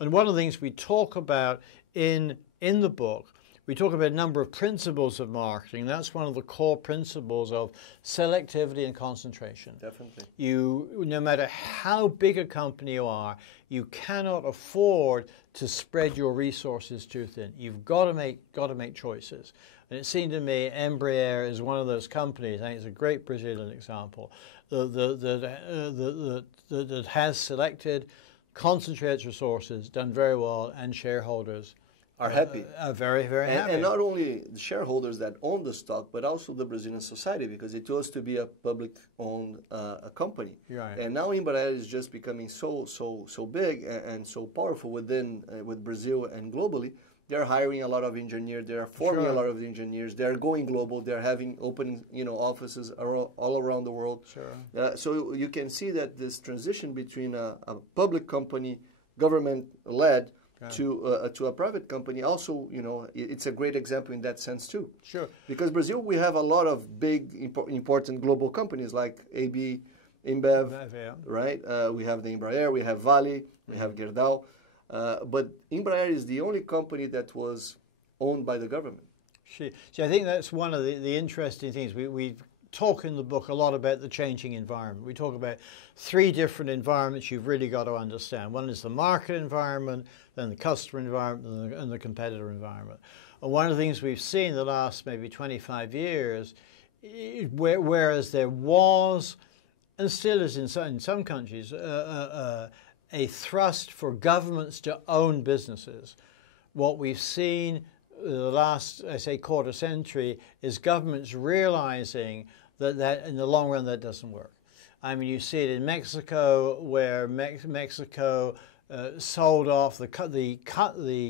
And one of the things we talk about in the book, we talk about a number of principles of marketing. That's one of the core principles of selectivity and concentration. Definitely. No matter how big a company you are, you cannot afford to spread your resources too thin. You've got to make choices. And it seemed to me Embraer is one of those companies, I think it's a great Brazilian example, that has selected, concentrated resources, done very well, and shareholders are happy. Are very, very happy. And not only the shareholders that own the stock, but also the Brazilian society, because it used to be a public-owned a company. Right. And now Embraer is just becoming so big and so powerful within with Brazil and globally. They're hiring a lot of engineers. They're forming a lot of engineers. They're going global. They're having opening, offices all around the world. Sure. So you can see that this transition between a public company, government-led, to a private company also, it's a great example in that sense too. Sure. Because Brazil, we have a lot of big, important global companies like AB, InBev, right? We have the Embraer, we have Vale, we have Gerdau. But Embraer is the only company that was owned by the government. See, I think that's one of the interesting things. We talk in the book a lot about the changing environment. We talk about 3 different environments you've really got to understand. One is the market environment, then the customer environment, and the competitor environment. And one of the things we've seen the last maybe 25 years, whereas there was, and still is in some countries, a thrust for governments to own businesses, what we've seen the last, I say, quarter century is governments realizing that in the long run that doesn't work. I mean, you see it in Mexico, where Mexico sold off the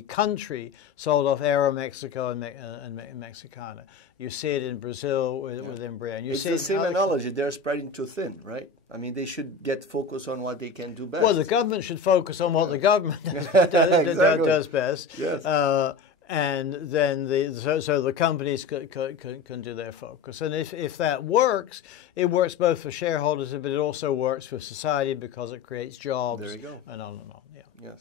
country sold off Aeromexico and Mexicana. You see it in Brazil with Embraer. It's the same analogy. They're spreading too thin, right? I mean, they should get focused on what they can do best. Well, the government should focus on what the government does best. Yes. And then so the companies can do their focus. And if that works, it works both for shareholders, but it also works for society because it creates jobs. There you go. And on and on. Yeah. Yes.